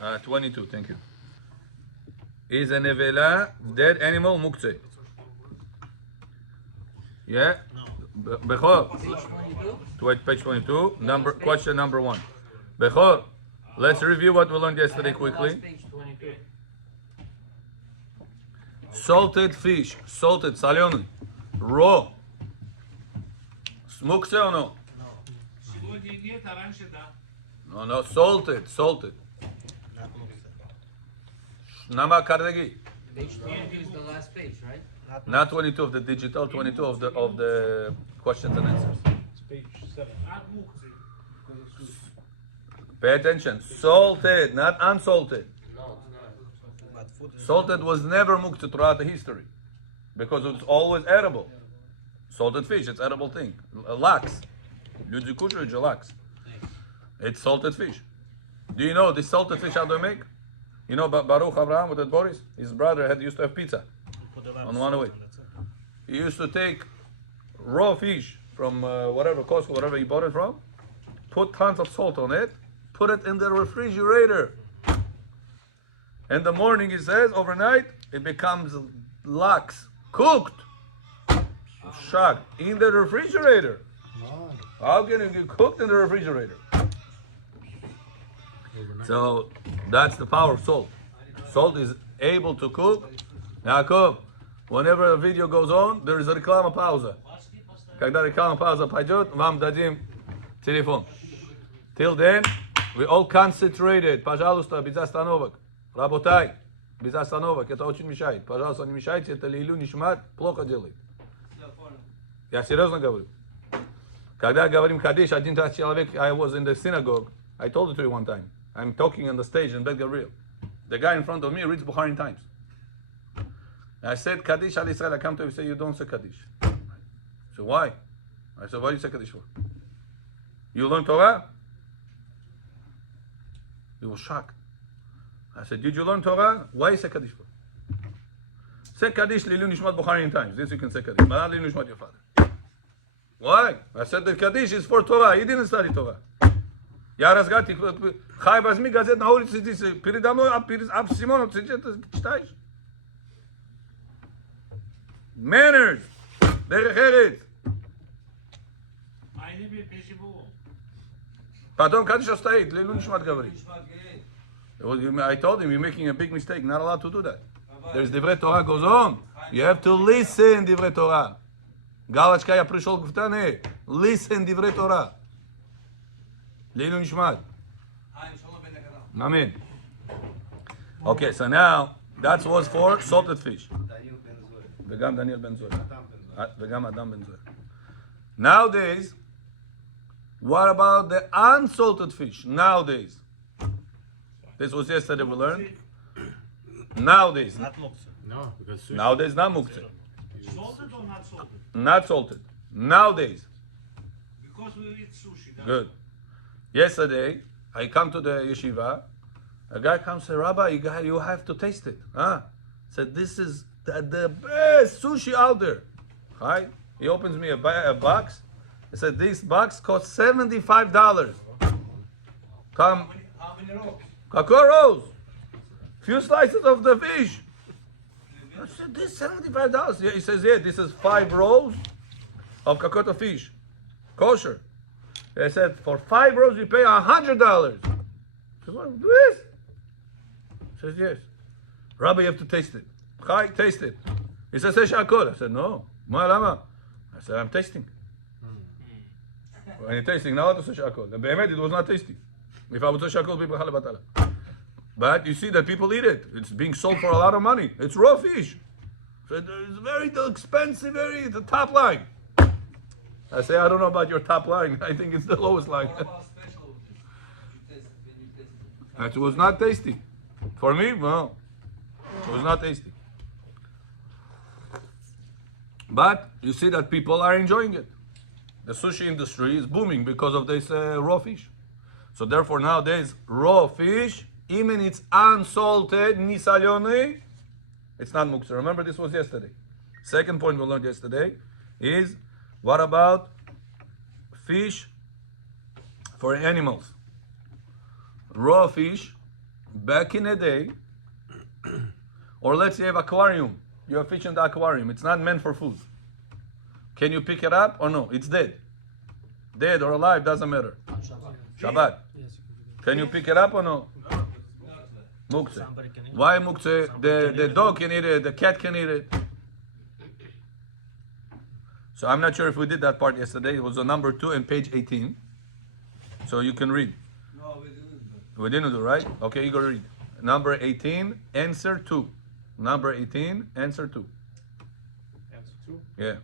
22, thank you. Is a nevela dead animal muktzeh? Yeah? Bechor. Page 22. Question number 1. Bechor. Let's review what we learned yesterday quickly. Salted fish. Salted, soленый. Raw. Muktzeh or no? No, salted. Nama Kardagi. Page 22 is the last page, right? Not 22 of the digital, 22 of the questions and answers. It's page 7. Pay attention. Salted, not unsalted. No, it's not. Salted was never muktzeh throughout the history because it's always edible. Salted fish, it's edible thing. Lax. Lax. It's salted fish. Do you know this salted fish how they make? You know Baruch Avraham with Boris? His brother used to have pizza on one way. He used to take raw fish from whatever Costco, whatever he bought it from, put tons of salt on it, put it in the refrigerator. In the morning, he says, overnight, it becomes lax, cooked. Shocked. In the refrigerator. How can it get cooked in the refrigerator? So that's the power of salt. Salt is able to cook. Yaakov, whenever a video goes on, there is a реклама пауза. Когда реклама пауза пойдет, вам дадим телефон. Till then, we all concentrated. Пожалуйста, без остановок. Работай, без остановок. Это очень мешает. Пожалуйста, не мешайте. Это лилю нишмат плохо делает. Я серьезно говорю. Когда говорим кадиш, один раз человек, I was in the synagogue. I told it to you one time. I'm talking on the stage in Bet Gabriel. The guy in front of me reads Bukhari Times. I said, Kaddish al Israel. I come to him and say, you don't say Kaddish. So why? I said, why do you say Kaddish for? You learn Torah? He was shocked. I said, did you learn Torah? Why you say Kaddish for? Say Kaddish Lilu Nishmat Bukhari Times. This you can say Kaddish. But not Lilu Nishmat your father. Why? I said that Kaddish is for Torah. He didn't study Torah. Я разгадки, хай возьми газет на улице, здесь передо мной, об Симонов, ты это читаешь? Manners, דרך ארץ. Потом Kaddish стоит, Лилу Нишмат говорит. I told him, you're making a big mistake, not allowed to do that. There's Divrei Torah goes on. You have to listen Divrei Torah. Галочка, я пришел к Ftane. Listen Divrei Torah. Leilu Nishmat. Amen. Okay, so now that was for salted fish. Vegam Daniel Ben Zoy. Vegam Adam Ben Zoy. Nowadays, what about the unsalted fish? Nowadays. This was yesterday we learned. Nowadays. Not muktzeh. No, because sushi. Nowadays not muktzeh. Salted or not salted? Not salted. Nowadays. Because we eat sushi. Good. Yesterday, I come to the yeshiva. A guy comes and says, Rabbi, you have to taste it. Huh? Said, this is the best sushi out there. Right? He opens me a box. He said, this box costs $75. Come. How many rolls? Kakor rolls. Few slices of the fish. I said, this $75. Yeah, he says, yeah, this is 5 rolls of kakota fish. Kosher. They said, for 5 rolls you pay $100. I said, what, this? He says, yes. Rabbi, you have to taste it. Chai, taste it. He says, Sesh Akol. I said, no. Ma lama? I said, I'm tasting. When you're tasting, now to Sesh Akol. And Be'emet, it was not tasty. If I would Sesh Akol, people call batala. But you see that people eat it. It's being sold for a lot of money. It's raw fish. So it's very expensive, very the top line. I say, I don't know about your top line. I think it's the lowest line. It was not tasty. For me, no. It was not tasty. But you see that people are enjoying it. The sushi industry is booming because of this raw fish. So therefore nowadays, raw fish, even it's unsalted, nisalyoni, it's not muktzah. Remember this was yesterday. Second point we learned yesterday is, what about fish for animals? Raw fish, back in the day, or let's say you have aquarium. You have fish in the aquarium. It's not meant for food. Can you pick it up or no? It's dead. Dead or alive, doesn't matter. Shabbat. Can you pick it up or no? Muktzeh. Why muktzeh? The dog can eat it, the cat can eat it. So I'm not sure if we did that part yesterday. It was on number 2 and page 18. So you can read. No, we didn't do. We didn't do, right? Okay, you go read. Number 18, answer 2. Number 18, answer 2. Answer 2. Yeah.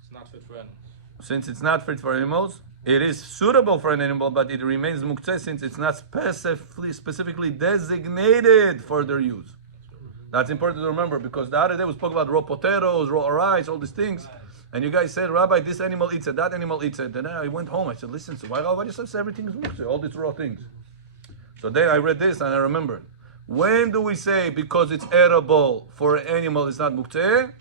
It's not fit for animals. Since it's not fit for animals, it is suitable for an animal, but it remains muktzeh since it's not specifically designated for their use. That's important to remember because the other day we spoke about raw potatoes, raw rice, all these things. And you guys said, Rabbi, this animal eats it, that animal eats it. Then I went home. I said, listen, so why do you say everything is muktzeh, all these raw things? So then I read this and I remembered. When do we say because it's edible for an animal it's not muktzeh?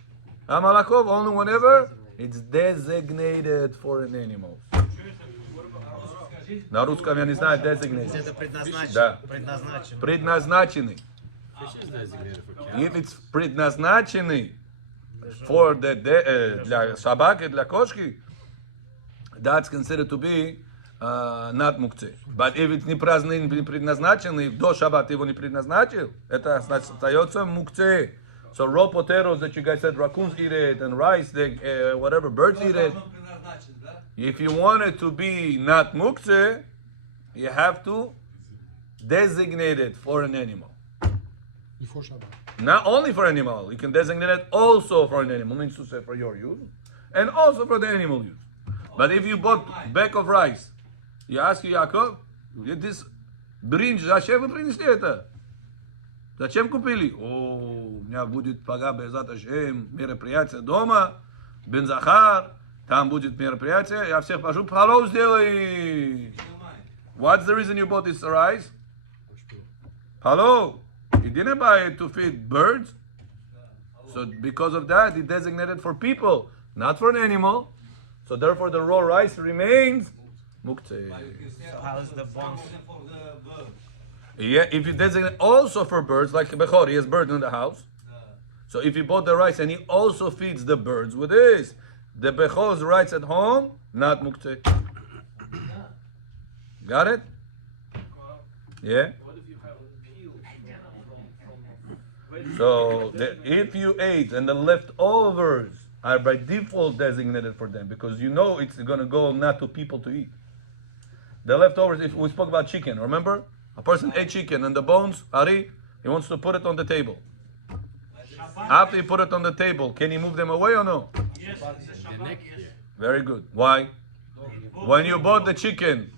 Amalakov, only whenever it's designated for an animal. На русском я не знаю designated. Это предназначено. Да. Предназначено. Предназначенный. Fish is designated for cats. If it's предназначенный for для собаки, для кошки, that's considered to be not мукцей. But if it's не предназначенный, до шаббата его не предназначил, это остается мукцей. So raw potatoes that you guys said raccoons eat it and rice, whatever, birds eat it. If you want it to be not muktzeh, you have to designate it for an animal. Before Shabbat. Not only for animal, you can designate it also for an animal, means to say for your use, and also for the animal use. But if you bought bag of rice, you ask Yaakov, this бринж, зачем вы принесли это? Зачем купили? О, у меня будет пога безат Ашем, мероприятие дома, Бен Захар, там будет мероприятие, я всех прошу, халов сделай. What's the reason you bought this rice? Hello? You didn't buy it to feed birds. So because of that, he designated for people, not for an animal. So therefore the raw rice remains muktzeh. How is the bones? Yeah, if you designate also for birds, like Bechor, he has birds in the house. So if he bought the rice and he also feeds the birds with this, the Bechor's rights at home, not muktzeh. Got it? Yeah? What if you have peels So if you ate and the leftovers are by default designated for them because you know it's going to go not to people to eat. The leftovers, if we spoke about chicken, remember? A person ate chicken and the bones, Ari, he wants to put it on the table. After he put it on the table, can he move them away or no? Yes, it's a Shabbat, yes. Very good. Why? When you bought the chicken,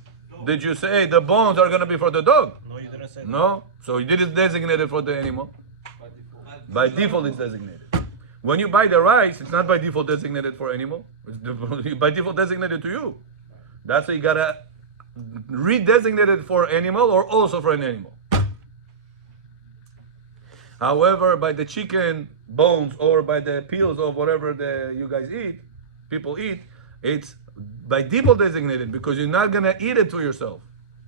did you say, hey, the bones are going to be for the dog? No, you didn't say that. No. So you didn't designate it for the animal. By default, it's designated. When you buy the rice, it's not by default designated for animal. It's by default designated to you. That's why you gotta redesignate it for animal or also for an animal. However, by the chicken bones or by the peels of whatever you guys eat, people eat, it's by default designated because you're not gonna eat it to yourself.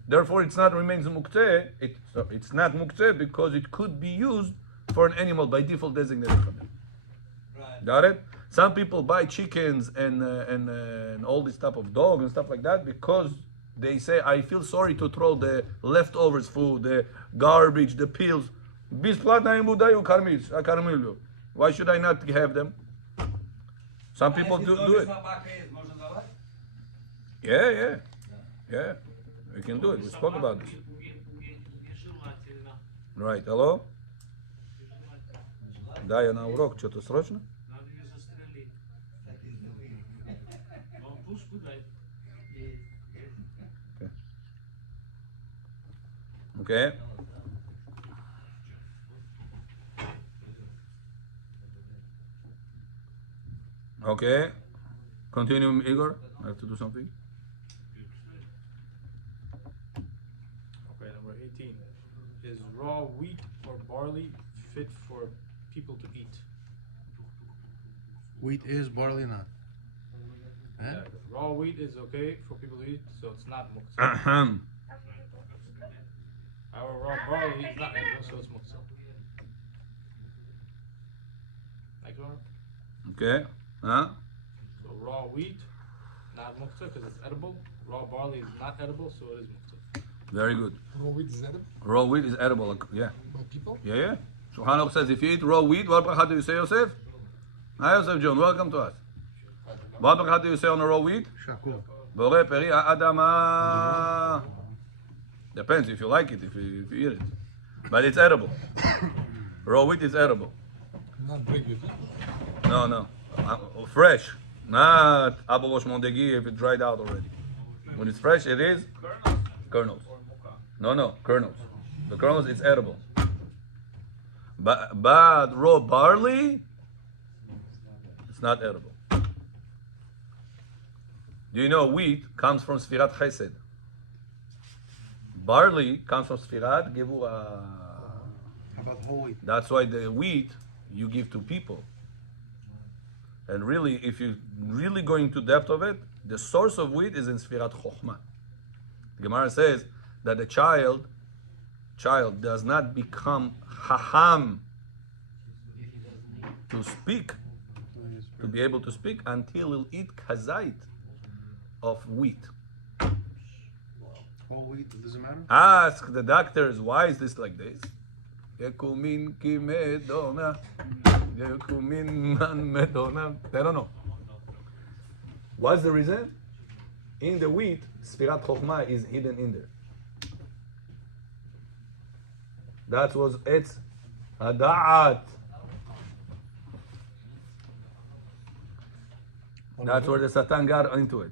Therefore, it's not remains muktzeh. It's not muktzeh because it could be used for an animal by default designated for them. Right. Got it? Some people buy chickens and all this type of dogs and stuff like that because they say, I feel sorry to throw the leftovers food, the garbage, the peels. Бесплатно им даю кормить, кормилю. Why should I not have them? Some people do it. Yeah. We can do it. We spoke about this. Right, hello? Да, я на урок. Что-то срочно? Надо ее застрелить. Он пушку дай. Okay. Okay. Continue, Igor. I have to do something. Okay, number 18. Is raw wheat or barley fit for people to eat? Wheat is, barley not. Eh? Yeah, raw wheat is okay for people to eat, so it's not muktzeh. Ahem. Our raw barley is not edible, so it's muktzah. Like that? Okay. Huh? So raw wheat, not muktzah because it's edible. Raw barley is not edible, so it is muktzah. Very good. Raw wheat is edible Raw wheat is edible. Yeah. by people. Yeah, yeah. Shulchan Aruch says if you eat raw wheat, what bracha do you say, Yosef? Hi, Yosef John. Welcome to us. What bracha do you say on the raw wheat? Shakul. Borei peri ha'adama. Depends if you like it, if you eat it. But it's edible. Raw wheat is edible. Not regular. No. Fresh. Not Abu Rosh Mondegi if it dried out already. When it's fresh, it is kernels. No, kernels. The kernels, it's edible. But raw barley, it's not edible. Do you know wheat comes from Sfirat Chesed? Barley comes from Sfirat Gevura. How about whole wheat? That's why the wheat you give to people. And really, if you're really going to depth of it, the source of wheat is in Sfirat Chokhmah. The Gemara says that the child does not become Chacham to speak, to be able to speak, until he'll eat kazait of wheat. Whole wheat, it doesn't matter? Ask the doctors, why is this like this? Yekumin ki medona. Yekumin man medona. They don't know. What's the reason? In the wheat, Sfirat Chokhmah is hidden in there. That was its Hada'at. That's where the Satan got into it.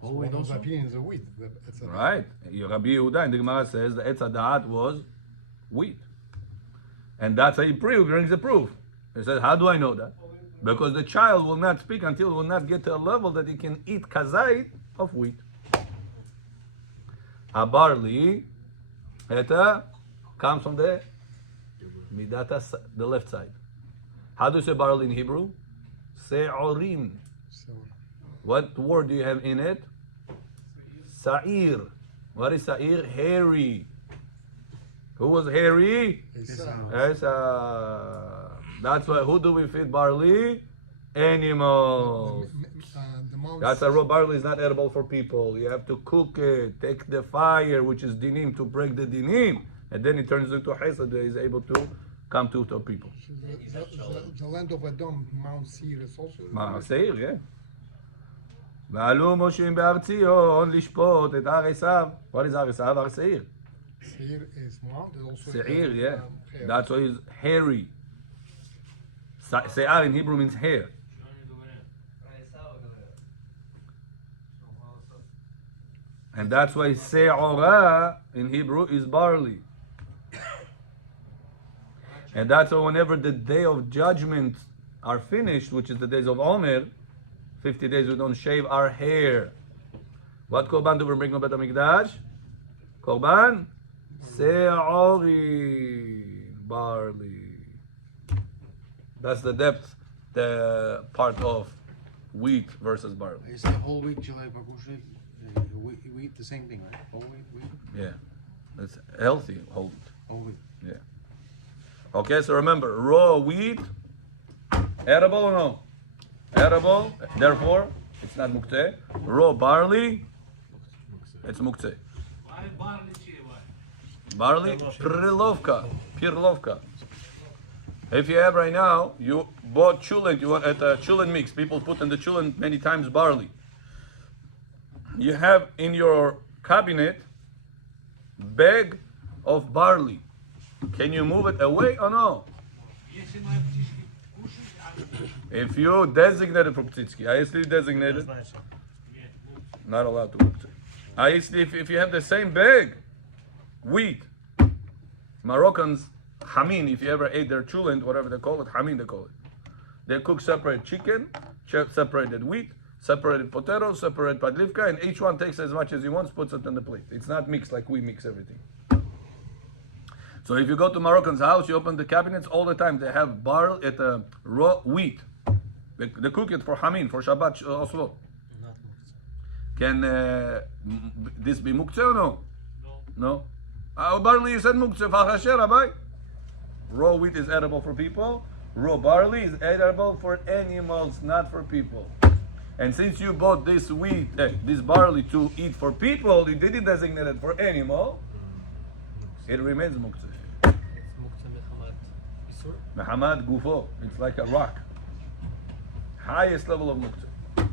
Whole wheat also? Opinion is a wheat. It's a Right? Rabbi Yehuda in the Gemara says the Etz Hada'at was wheat. And that's how he brings the proof. He says, how do I know that? Because the child will not speak until he will not get to a level that he can eat kazait of wheat. A barley, comes from the midata, the left side. How do you say barley in Hebrew? Se'orim. So, What word do you have in it? Sa'ir. What is Sa'ir? Hairy. Who was hairy? Esa. That's why, who do we feed barley? Animals. the mouse. That's why raw barley is not edible for people. You have to cook it, take the fire, which is dinim, to break the dinim, and then it turns into hesed that is able to come to people. The land of Edom, Mount Seir is also. Seir, yeah. ועלו משה בארציון לשפוט את הר עשיו. What is הר עשיו? הר seir. Seir is mount. Is also Seir, yeah. hair. That's why it's hairy. Seir in Hebrew means hair. And that's why se'ora in Hebrew is barley. And that's why whenever the day of judgment are finished, which is the days of Omer, 50 days we don't shave our hair. What korban do we bring on Bet HaMikdash? Korban? Se'ori, barley. That's the depth, the part of wheat versus barley. Is the whole wheat chile babushik? Wheat, the same thing, right? Whole wheat? Yeah. It's healthy whole wheat. Whole wheat. Yeah. Okay, so remember, raw wheat, edible or no? Edible, therefore, it's not muktzeh. Raw barley, it's muktzeh. Why barley chili? Why? Barley, pirlovka. If you have right now, you bought chulent, you want at a chulent mix. People put in the chulent many times barley. You have in your cabinet bag of barley. Can you move it away or no? Если мои птички кушают, If you designated for Ptitsky, I used to designated, Значит, not allowed to cook it. I used to, if you have the same bag, wheat, Moroccans, hamin, if you ever ate their chulent, whatever they call it, hamin they call it. They cook separate chicken, separated wheat, separated potatoes, separate padlivka, and each one takes as much as he wants, puts it on the plate. It's not mixed like we mix everything. So if you go to Moroccan's house, you open the cabinets all the time. They have raw wheat. They cook it for hamin, for Shabbat also. not muktzah. Can this be muktzeh or no? no. No. Barley, you said muktzeh. Rabbi. Raw wheat is edible for people. Raw barley is edible for animals, not for people. And since you bought this wheat, this barley to eat for people, you didn't designate it for animal. It remains muktzeh. It's muktzeh mechamat isur. Mehamad gufo. It's like a rock. Highest level of muktzeh.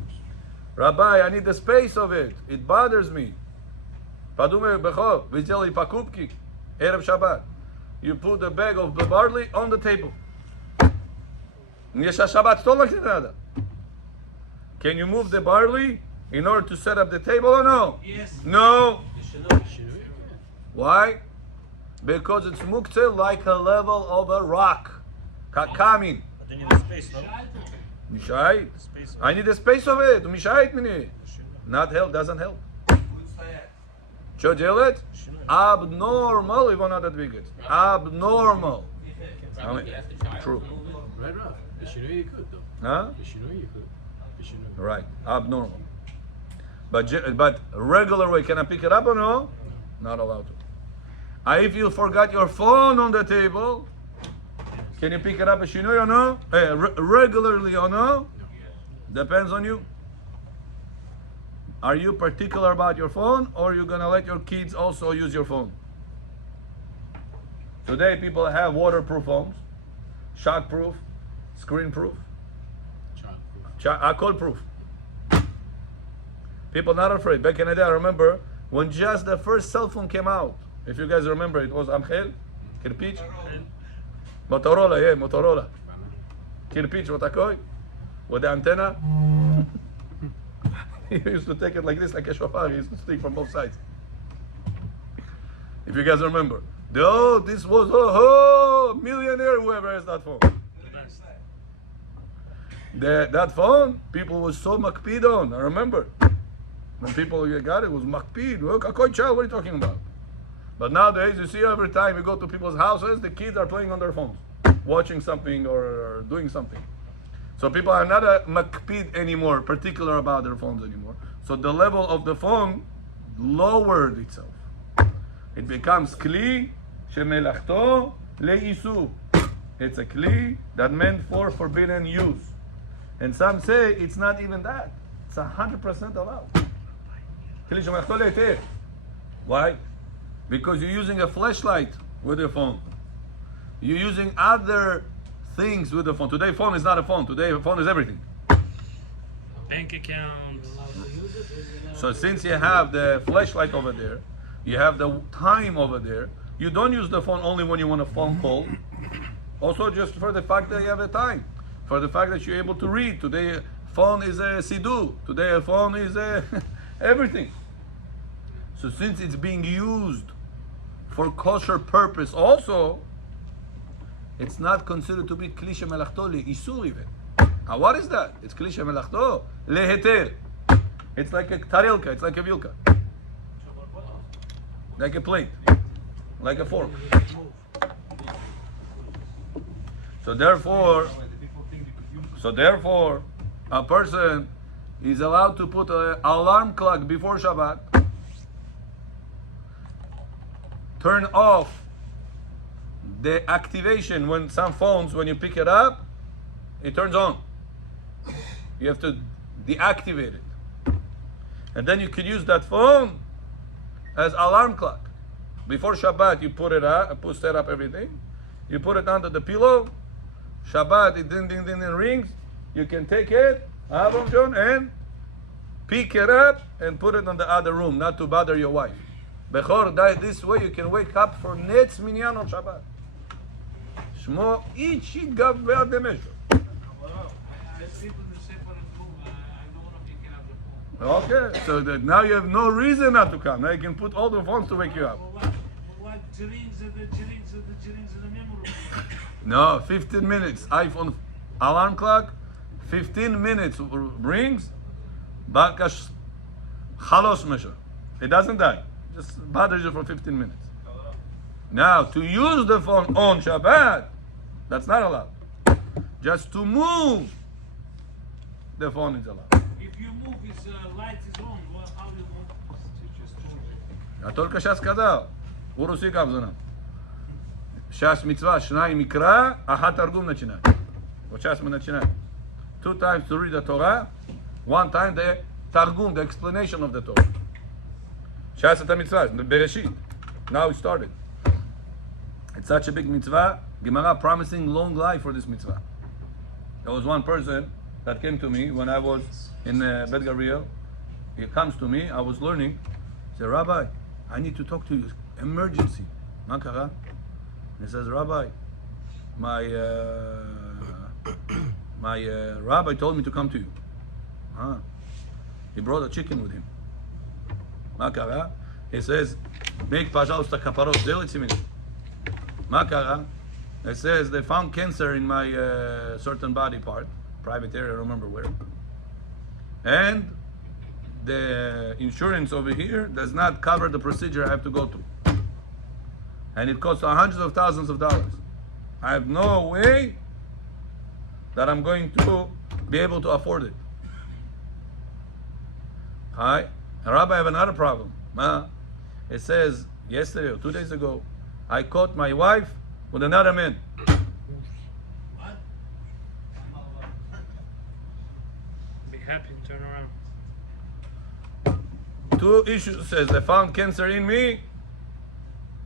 Rabbi, I need the space of it. It bothers me. Padume becho, vizeli pakupki, erev Shabbat. You put the bag of the barley on the table. Yesha Shabbat stolak nada. Can you move the barley in order to set up the table or no? Yes. No. Why? Because it's muktzeh like a level of a rock. Kakamin. But then you need space, no? Mishait. Space. I need the space of it. Mishait mini. Not help, doesn't help. Что делать? Abnormal, if not that big. Abnormal. I mean, true. Right, Rav. B'shinui you could though. Huh? B'shinui you could. B'shinui. Right. Abnormal. But regular way, can I pick it up or no? Not allowed to. If you forgot your phone on the table, can you pick it up a shinui or no? Regularly or no? Depends on you. Are you particular about your phone, or are you gonna let your kids also use your phone? Today people have waterproof phones, shockproof, screen-proof, cold-proof. People not afraid. Back in the day, I remember when just the first cell phone came out. If you guys remember, it was Amchel, Kirpich, Motorola, yeah, Motorola. Kirpich, what I call it? With the antenna. He used to take it like this, like a shofar. He used to speak from both sides. If you guys remember. This was millionaire, whoever has that phone. That phone, people was so makpid on. I remember. When people got it, it was makpid. Look, child, what are you talking about? But nowadays, you see every time you go to people's houses, the kids are playing on their phones, watching something or doing something. So people are not a makpid anymore, particular about their phones anymore. So the level of the phone lowered itself. It becomes kli shemelachto leisu. It's a kli that meant for forbidden use. And some say it's not even that. It's 100% allowed. Kli shemelachto leiter. Why? Because you're using a flashlight with your phone. You're using other things with the phone. Today, phone is not a phone. Today, a phone is everything. Bank account. So since you have the flashlight over there, you have the time over there, you don't use the phone only when you want a phone call. Also, just for the fact that you have the time. For the fact that you're able to read. Today, phone is a siddur. Today, a phone is a everything. So since it's being used for kosher purpose also, it's not considered to be kli shemelachto le'isur even. What is that? It's kli shemelachto leheter. It's like a tarelka, it's like a vilka. Like a plate. Like a fork. So therefore, a person is allowed to put an alarm clock before Shabbat, turn off the activation when some phones, when you pick it up, it turns on. You have to deactivate it. And then you can use that phone as alarm clock. Before Shabbat, you put it up, set up everything. You put it under the pillow. Shabbat, it ding, ding, ding, ding, rings. You can take it, Avram John, and pick it up and put it in the other room, not to bother your wife. Bechor, this way you can wake up for Netz Minyan on Shabbat. Shmo ichi gaver demesho. I sleep in the separate room. I don't know if you can have the phone. Okay, so that now you have no reason not to come. Now you can put all the phones to wake you up. What rings and the rings and the rings in the memory? No, 15 minutes. iPhone alarm clock, 15 minutes rings. Bakash chalos mesha. It doesn't die. Just bothers you for 15 minutes. Now, to use the phone on Shabbat, that's not allowed. Just to move, the phone is allowed. If you move, his light is on. Well, how you move? Я только сейчас сказал. Уруси кабзана. Сейчас митцва, шнай микра, аха таргум начинает. Вот сейчас мы начинаем. 2 times to read the Torah, 1 time the targum, the explanation of the Torah. Сейчас это митцва, Bereshit. Now it started. It's such a big mitzvah. Gemara promising long life for this mitzvah. There was one person that came to me when I was in Bet Gariel. He comes to me, I was learning. He said, Rabbi, I need to talk to you. Emergency. Ma kara? He says, Rabbi, my rabbi told me to come to you. He brought a chicken with him. Ma kara? He says, make pajausta kaparot delitzi mini. Ma kara? It says they found cancer in my certain body part, private area, I don't remember where. And the insurance over here does not cover the procedure I have to go to. And it costs hundreds of thousands of dollars. I have no way that I'm going to be able to afford it. Hi. Rabbi, I have another problem. It says yesterday or 2 days ago, I caught my wife with another man. Be happy and turn around. 2 issues says they found cancer in me,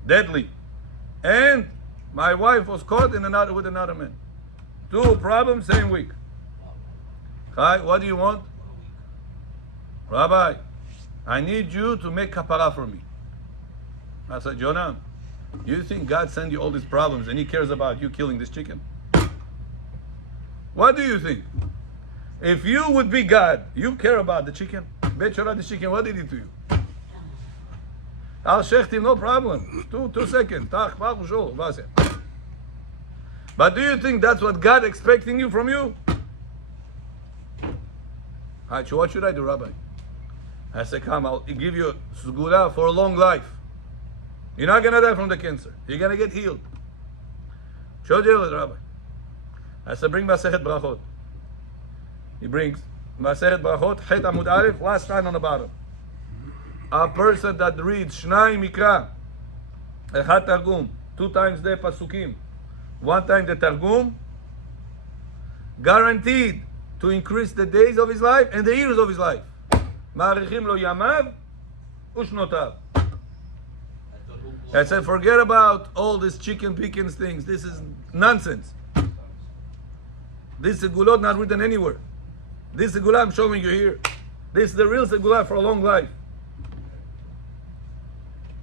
deadly, and my wife was caught with another man. 2 problems same week. Hi, what do you want? Rabbi, I need you to make kapara for me. I said, Jonah, you think God sent you all these problems and He cares about you killing this chicken? What do you think? If you would be God, you care about the chicken? Bet Shorah, the chicken, what did he do to you? Al Shechti, no problem. 2 seconds. But do you think that's what God expecting you from you? So what should I do, Rabbi? I said, come, I'll give you sgula for a long life. You're not going to die from the cancer. You're going to get healed. Show you it, Rabbi. I said, bring Masechet Brachot. He brings Masechet Brachot, Het Amud Aleph, last line on the bottom. A person that reads Shnai Mikra, Echad Targum, 2 times the Pasukim, 1 time the Targum, guaranteed to increase the days of his life and the years of his life. Ma'arichim lo yamav ushnotav. I said, forget about all this chicken pickings things. This is nonsense. This segulot not written anywhere. This segula I'm showing you here. This is the real segula for a long life.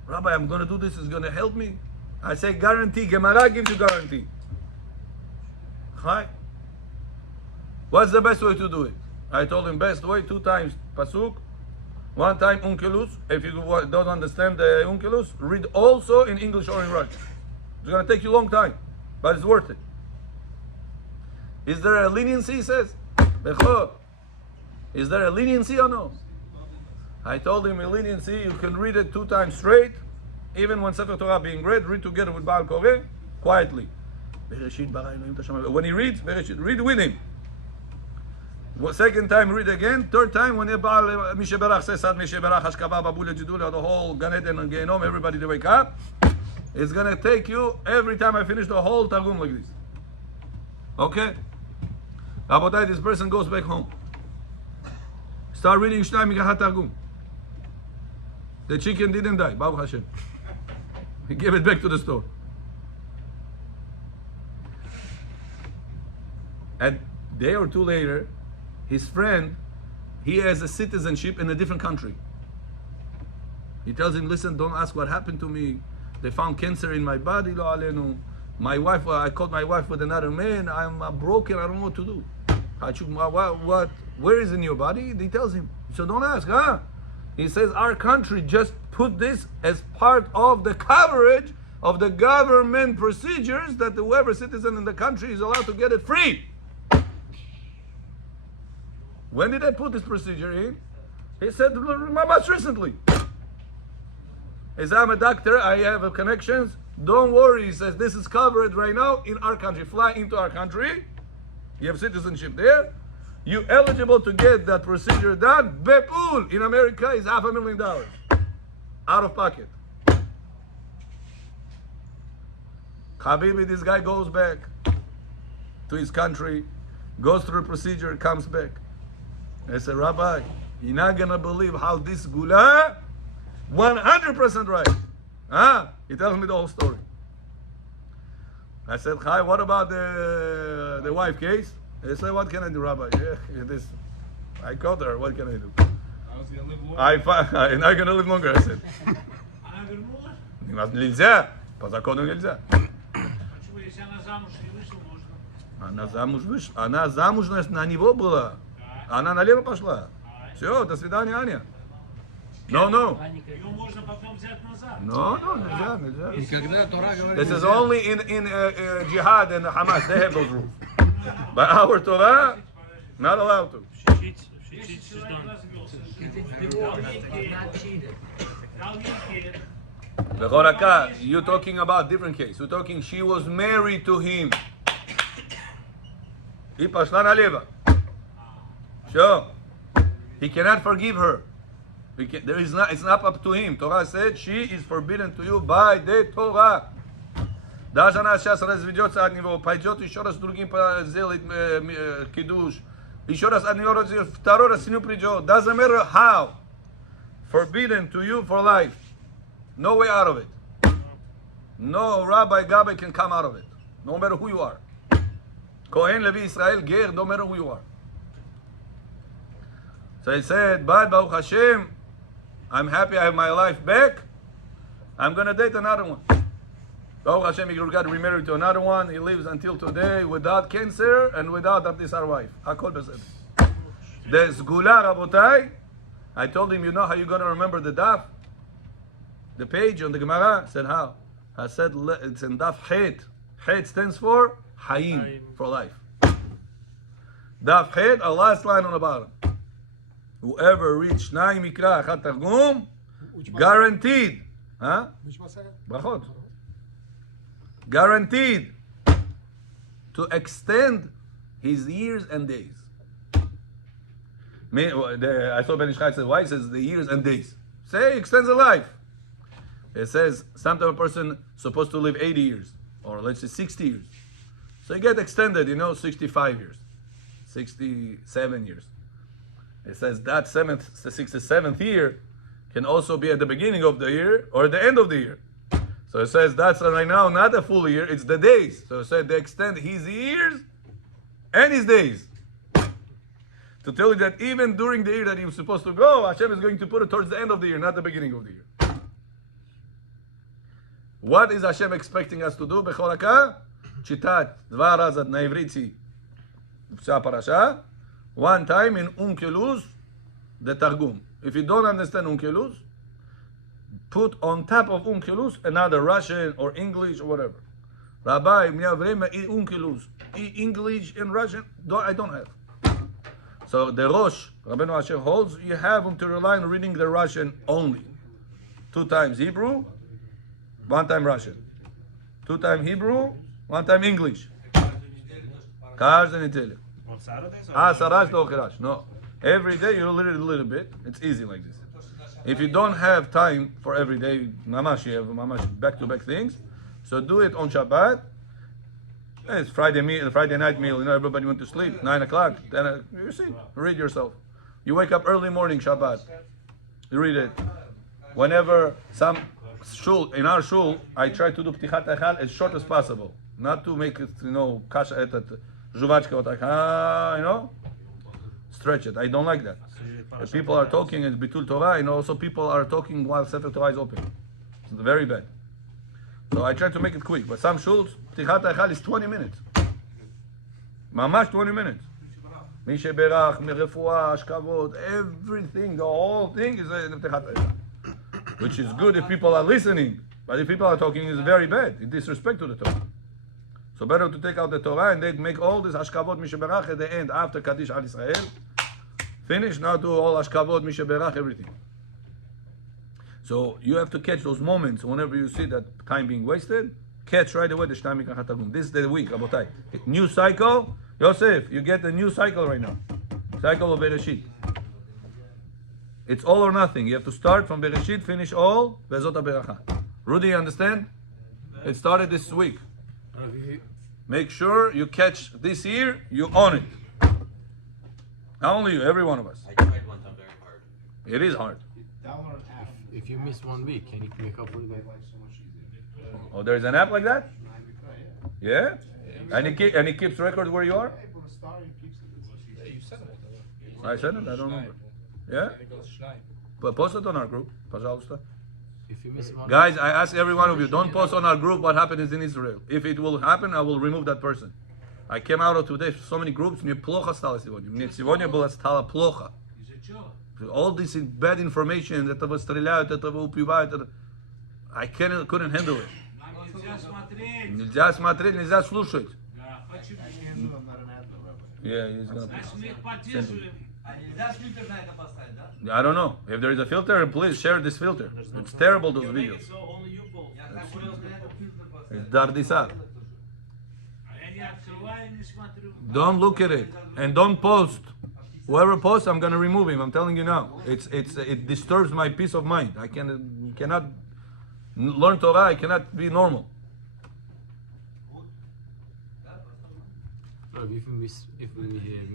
Rabbi, I'm going to do this. It's going to help me. I say guarantee. Gemara gives you guarantee. Hi. What's the best way to do it? I told him best way 2 times pasuk, 1 time unkelus. If you don't understand the unkelus, read also in English or in Russian. It's going to take you a long time, but it's worth it. Is there a leniency? He says. Is there a leniency or no? I told him a leniency. You can read it 2 times straight, even when Sefer Torah being read. Read together with Baal Koreh, quietly. When he reads, read with him. 2nd time, read again. 3rd time, when Moshe Berach says, Moshe Berach, Hashkava, Babule, Jidula, the whole Gan Eden and Gehinom, everybody to wake up. It's going to take you, every time I finish the whole Targum like this. Okay? Rabotai, this person goes back home. Start reading Shnai Mikra Targum. The chicken didn't die, Baruch Hashem. He gave it back to the store. A day or 2 later, his friend, he has a citizenship in a different country. He tells him, listen, don't ask what happened to me. They found cancer in my body. Lo alenu. My wife, I caught my wife with another man. I'm broken. I don't know what to do. What? Where is it in your body? He tells him. So don't ask, huh? He says, our country just put this as part of the coverage of the government procedures that whoever citizen in the country is allowed to get it free. When did I put this procedure in? He said, much recently. He said, I'm a doctor, I have connections. Don't worry, he says, this is covered right now in our country. Fly into our country. You have citizenship there. You're eligible to get that procedure done. Bepul in America is $500,000 out of pocket. Habibi, this guy goes back to his country, goes through the procedure, comes back. I said, Rabbi, you're not gonna believe how this gula, 100% right. Huh? He tells me the whole story. I said, hi, what about the wife case? He said, what can I do, Rabbi? Yeah, this, I caught her, what can I do? I was gonna live more. I'm not gonna live longer, I said. Она говорит, можно. Нельзя, по закону нельзя. Почему, если она замуж не вышла, можно? Она замуж вышла, она замужность на него была. Она налево пошла. Все, до свидания, Аня. No. Ее можно потом взять назад. No, нельзя. И когда Тора говорит, This is only in jihad and Hamas. They have those rules. By our Torah, not allowed to. She cheats, she's done. Bechoraka, you're talking about different case. You're talking she was married to him. He пошла налево. Sure. He cannot forgive her. It's not up to him. Torah said she is forbidden to you by the Torah. Даже она сейчас разведется от него, пойдет еще раз другим сделать кидуш, еще раз от него второй раз с ним придет. Doesn't matter how. Forbidden to you for life. No way out of it. No Rabbi Gabe can come out of it. No matter who you are. Kohen, Levi, Israel, Ger, no matter who you are. So he said, but Baruch Hashem, I'm happy I have my life back. I'm going to date another one. Baruch Hashem, he got remarried to another one. He lives until today without cancer and without Abdisar wife. Hakol besed. The Sgula, Rabotai, I told him, you know how you're going to remember the daf? The page on the Gemara? I said, how? I said, it's in daf Het. Het stands for Hayim, for life. Daf Het, our last line on the bottom. Whoever reached Shnai Mikra Achat Targum, guaranteed. Huh? Brachot. Guaranteed to extend his years and days. I saw Ben Ishchai said, why? It says the years and days. Say, extends the life. It says, sometimes a person is supposed to live 80 years, or let's say 60 years. So you get extended, 65 years, 67 years. It says that the 67th year can also be at the beginning of the year or at the end of the year. So it says that's right now not a full year, it's the days. So it said they extend his years and his days. To tell you that even during the year that he was supposed to go, Hashem is going to put it towards the end of the year, not the beginning of the year. What is Hashem expecting us to do? Bechoraka, Chitat, Dva Razat na Ivritzi, V'sa Parasha, one time in Unkelus, the Targum. If you don't understand Unkelus, put on top of Unkelus another Russian or English or whatever. Rabbi, Unkelus, English and Russian, I don't have. So the Rosh, Rabbeinu Hashem holds, you have to rely on reading the Russian only. 2 times Hebrew, 1 time Russian. 2 times Hebrew, 1 time English. Cars and Italian. On Saturdays? Sarash to Khirash. No. Every day you read it a little bit. It's easy like this. If you don't have time for every day, mamash, you have mamash back-to-back things. So do it on Shabbat. It's Friday night meal. Everybody went to sleep. 9 o'clock. Then you see, read yourself. You wake up early morning Shabbat. You read it. Whenever some shul in our shul, I try to do ptichat echal as short as possible, not to make it kasha etat zhuvachka stretch it. I don't like that. If people are talking and bitul Torah, also people are talking while Sefer Torah is open. It's very bad. So I try to make it quick. But some shuls, ptichat echal is 20 minutes. Mamash 20 minutes. Mishe berach, refuah, ashkavot, everything, the whole thing is ptichat echal. Which is good if people are listening. But if people are talking, it's very bad. It's disrespect to the Torah. So better to take out the Torah and they make all this ashkavot Mishe berach at the end after Kaddish al Israel. Finish, now do all ashkavot Mishe berach, everything. So you have to catch those moments whenever you see that time being wasted. Catch right away the Shnai Mikra Targum. This is the week, Rabotai. New cycle. Yosef, you get a new cycle right now. Cycle of Bereshit. It's all or nothing. You have to start from Bereshit, finish all, Vezot HaBeracha. Rudy, you understand? It started this week. Make sure you catch this year, you own it. Not only you, every one of us. I tried one time very hard. It is hard. Download an app. If you miss 1 week, can you make up for it? Oh, there's an app like that? Yeah? And it keeps record where you are? I said it, I don't remember. Yeah? But post it on our group, пожалуйста. If you miss 1 Guys, I ask every one of you, don't post on our group what happens in Israel. If it will happen, I will remove that person. I came out of today so many groups, мне плохо стало сегодня. Мне сегодня стало плохо. All this bad information, этого стреляют, этого убивают, I couldn't handle it. Нельзя смотреть, нельзя слушать. Yeah, he's gonna I don't know. If there is a filter, please share this filter. It's terrible, those videos. It's Dardisar. Don't look at it. And don't post. Whoever posts, I'm gonna remove him. I'm telling you now. It disturbs my peace of mind. I cannot learn Torah. I cannot be normal. If we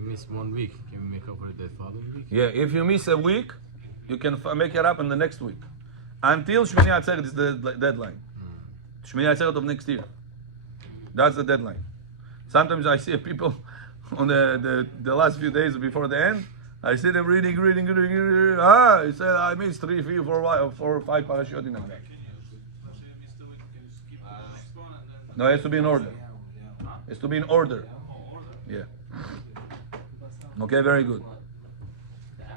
miss 1 week, can we make up for it the following week? Yeah, if you miss a week, you can make it up in the next week. Until Shmini Atzeret is the deadline. Shmini Atzeret of next year. That's the deadline. Sometimes I see people on the last few days before the end. I see them reading. He said I missed 3, 4, 5 parashot in a day. No, it has to be in order. It has to be in order. Yeah. Okay, very good. There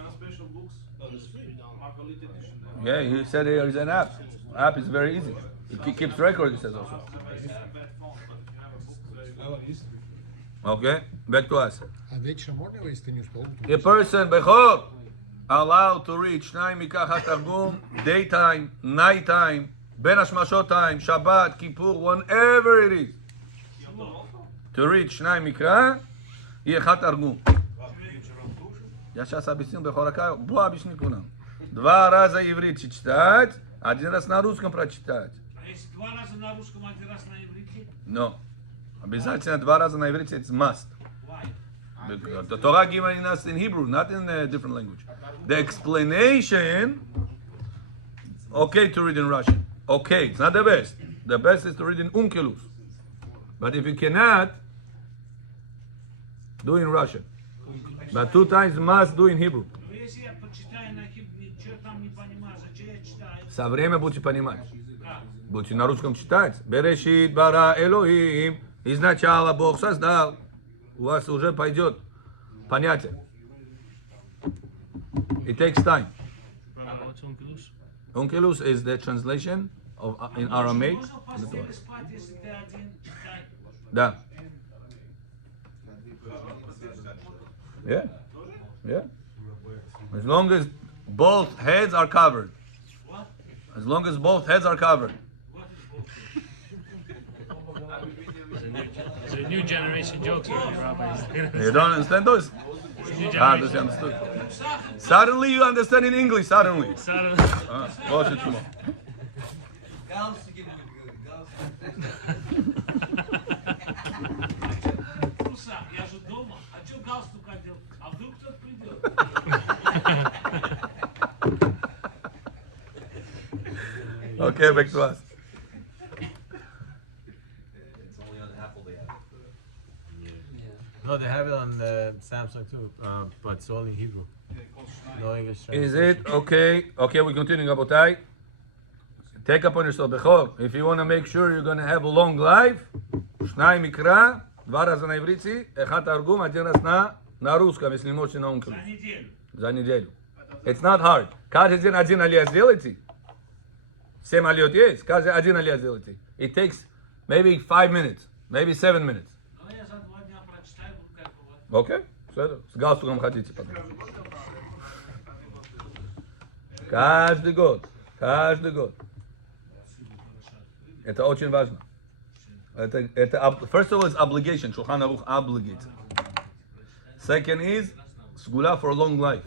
are special books. It's free. Margalit edition. Yeah, he said there is an app. App is very easy. It keeps record, he says also. Okay, back to us. A person, Bechor, allowed to reach Shnai Mikach HaTargum, daytime, nighttime, Ben Hashmashot time, Shabbat, Kippur, whenever it is. To reach Shnai Mikra, Yechat Targum. Я сейчас объяснил Бехорака, буду объяснить нам. 2 раза иврит читать, 1 раз на русском прочитать. А если 2 раза на русском, 1 раз на иврите? No. Обязательно 2 раза на иврите, it's must. Why? The Torah given us in Hebrew, not in a different language. The explanation, okay to read in Russian. Okay, it's not the best. The best is to read in Unkelus. But if you cannot, do in Russian. But 2 times must do in Hebrew. Ну, если я почитаю на хибре, что там не понимаю, зачем я читаю? Со временем будете понимать. Как? Будете на русском читать. Берешит бара Элохим. Изначально Бог создал. У вас уже пойдет понятие. It takes time. What's Unkelus? Unkelus is the translation of in Aramaic. Можно в постели спать, если ты один читай? Да. Yeah. Yeah. As long as both heads are covered. What? As long as both heads are covered. What is It's a new generation jokes already, Rabbi. You don't understand those? New Ah, generation. this you understood. Suddenly you understand in English, suddenly. Suddenly. Watch it tomorrow. Сам, я же дома. А что галстук одел? А вдруг кто-то придет? Okay, back to us. It's only on Apple they have it. No, they have it on Samsung too, but it's all in Hebrew. No English. Is it okay? Okay, we're continuing, Abotai. Take upon yourself, Bechor. If you want to make sure you're going to have a long life, Shnai Mikra, 2 раза на иврите, Echat Targum, 1 раз на русском, если не можете на ункелус. За неделю. За неделю. It's not hard. Каждый день 1 алия сделайте. 7 алиот есть. Каждый 1 алия сделайте. It takes maybe 5 minutes, maybe 7 minutes. Ну, я за 2 дня прочитаю, буду кайфовать. Okay? Все, с галстуком хотите потом. Каждый год. Каждый год. Это очень важно. First of all, it's obligation. Shulchan Aruch obligates. Second is Sgula for a long life.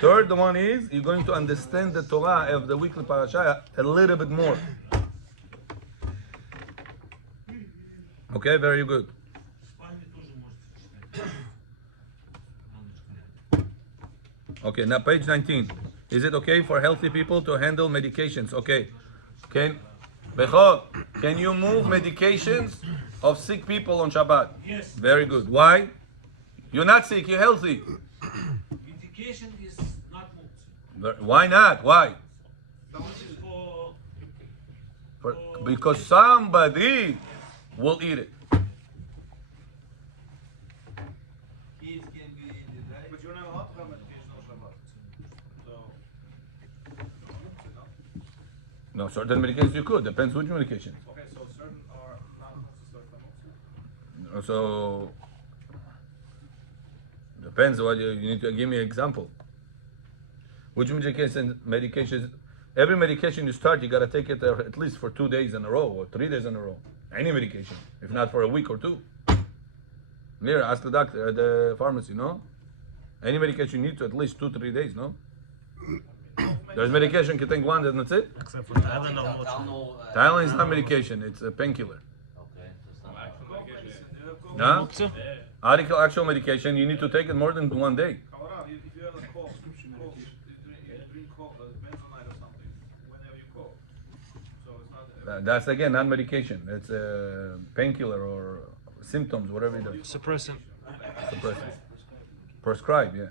Third one is you're going to understand the Torah of the weekly parasha a little bit more. Okay, very good. Okay, now page 19. Is it okay for healthy people to handle medications? Okay. Bechor, can you move medications of sick people on Shabbat? Yes. Very good. Why? You're not sick, you're healthy. Medication is not moved. Why not? Why? For Because somebody will eat it. Kids can be in the right? But you're not allowed to have medication on Shabbat. So, No, certain medications you could. Depends which medication. okay, so certain are not necessarily. So depends what you need to give me an example. Which medications? Every medication you start, you gotta take it at least for 2 days in a row or 3 days in a row. Any medication, if not for a week or two. Here, ask the doctor at the pharmacy. No, any medication you need to at least 2-3 days. No, there's medication you can take one and that's it. Except for Tylenol. Tylenol is not medication; it's a painkiller. Okay, that's not Huh? Actual medication, you need to take it more than 1 day. If you have a cough, you drink benzoate or something whenever you cough. So it's not. That's again not medication. It's a painkiller or symptoms, whatever it is. Suppressant. Prescribed, yeah.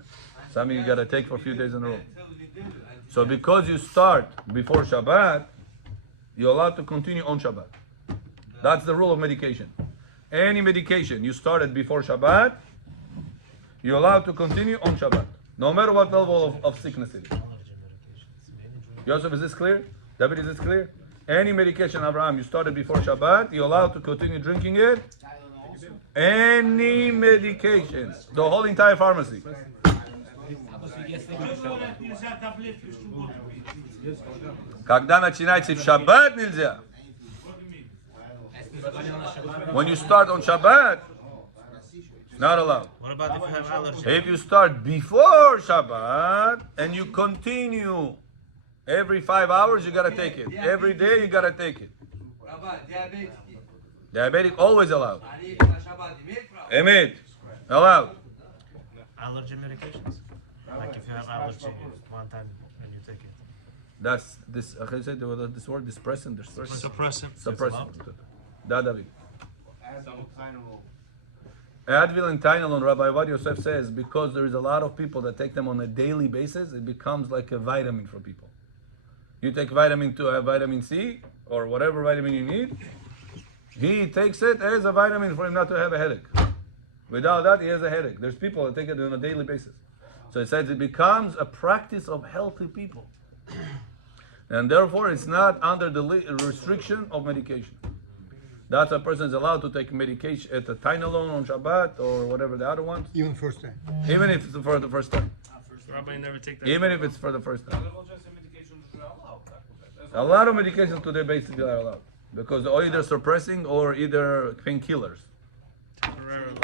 Something you gotta take for a few days in a row. So because you start before Shabbat, you're allowed to continue on Shabbat. That's the rule of medication. Any medication you started before Shabbat, you're allowed to continue on Shabbat, no matter what level of sickness it is. Yosef, is this clear? David, is this clear? Any medication, Abraham, you started before Shabbat, you're allowed to continue drinking it. Any medication, the whole entire pharmacy. нельзя таблетки в субботу пить. Когда начинается в Шаббат, нельзя. When you start on Shabbat, not allowed. What about if you have allergies? If you start before Shabbat and you continue every 5 hours, you gotta take it. Every day you gotta take it. Rabbi, diabetic. Diabetic always allowed. Ani Shabbat, Emet, allowed. Allergy medications. Like if you have allergy one time and you take it. That's this. I said this word suppressant. Suppressant. Suppressant. Da David. Advil and Tylenol, Rabbi Avad Yosef says, because there is a lot of people that take them on a daily basis, it becomes like a vitamin for people. You take vitamin 2, have vitamin C, or whatever vitamin you need. He takes it as a vitamin for him not to have a headache. Without that, he has a headache. There's people that take it on a daily basis. So he says it becomes a practice of healthy people. And therefore, it's not under the restriction of medication. That's a person is allowed to take medication at a Tylenol on Shabbat or whatever the other ones. Even first time. Even if it's for the first time. Rabbi never take that. Even if it's for the first time. Level just medications are allowed. A lot of medications today basically are allowed. Because they're either suppressing or either painkillers. Temporarily.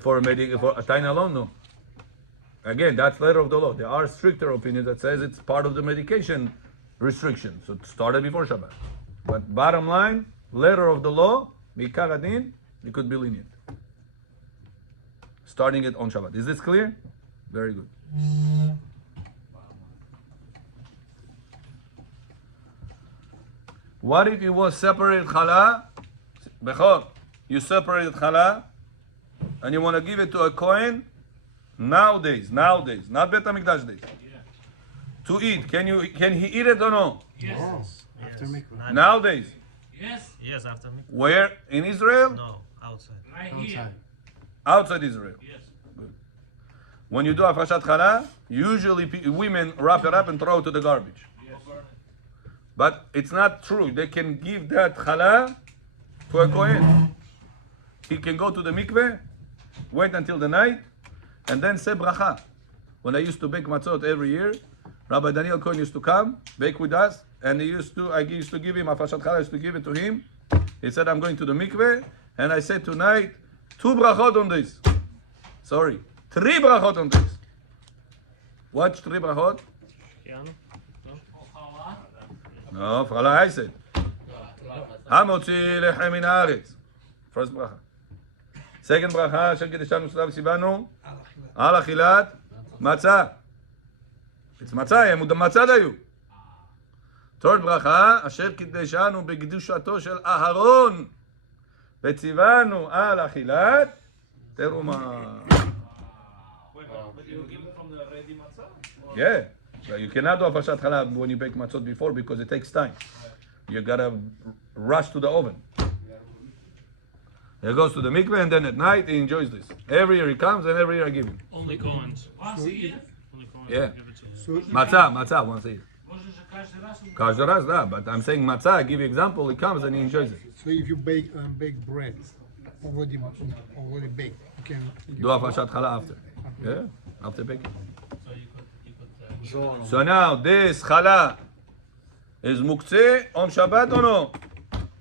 For a Tylenol, no. Again, that's letter of the law. There are stricter opinions that says it's part of the medication restriction. So it started before Shabbat. But bottom line, letter of the law, Mikar Adin, you could be lenient. Starting it on Shabbat. Is this clear? Very good. What if you was separated challah? Bechor, you separated challah and you want to give it to a Kohen nowadays, not Bet HaMikdash days. To eat. Can he eat it or no? Yes. After mikvah. Nowadays. Yes. Yes, after me. Where? In Israel? No, outside. Right here. Outside. Outside Israel. Yes. When you do Afrashat Challah, usually women wrap it up and throw it to the garbage. Yes. But it's not true. They can give that challah to a Kohen. He can go to the mikveh, wait until the night, and then say bracha. When I used to bake matzot every year, Rabbi Daniel Cohen used to come, bake with us, and I used to give him, Afrashat Challah, I used to give it to him. He said, I'm going to the mikveh, and I said tonight, 2 brachot on this. Sorry, 3 brachot on this. What's three brachot? Yanu? No, Fala I said. Hamotzi lechem min haaretz. First bracha. Second bracha, אשר קידשנו סלב ציוונו, על אכילת מצה. It's מצה, הם מצה דיו. Third bracha, אשר קידשנו בקדושתו של אהרון, וציוונו על אכילת תרומה. Wait, but you give it from the ready matzah? Or- Yeah. Well, you cannot do הפרשת חלב when you bake matzot before because it takes time. You gotta rush to the oven. He goes to the mikveh and then at night he enjoys this. Every year he comes and every year I give him. Only Cohen's. Once a year? Only Cohen's. Yeah. Give it to him. So Matzah once a year. Може же каждый раз он Каждый раз, да. But I'm saying matzah, I give you example, he comes and he enjoys it. so if you bake bread already baked, you can Do הפרשת חלב after. Yeah, after baking. So you could So now this challah is muktzeh on Shabbat or no?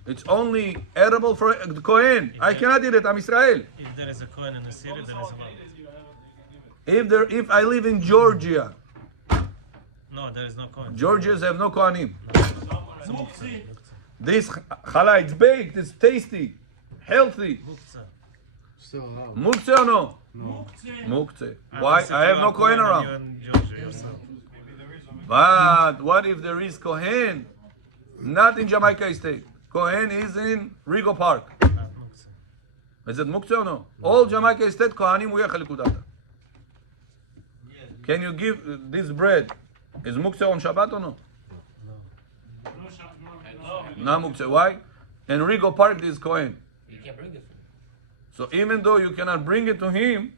It's only edible for the Kohen. I cannot eat it. I'm Israel. if there is a Cohen in the city, then it's allowed. If I live in Georgia, No, there is no Cohen. Georgians have no Kohanim. мукцы. This challah, it's baked, it's tasty, healthy. Muktzah. still allowed. Muktzeh or no? Мукцы. Muktzeh. Why? Unless if I have you no are Kohen and around. you're in Georgia yourself. But what if there is Kohen? Not in Jamaica State. Kohen is in Rego Park. Not Muktzah. Is it Muktzeh or no? All Jamaica State Kohanim we are. Can you give this bread? Is Muktzeh on Shabbat or no? Not Muktzeh. Why? In Rego Park there is Kohen. You can't bring it. So even though you cannot bring it to him,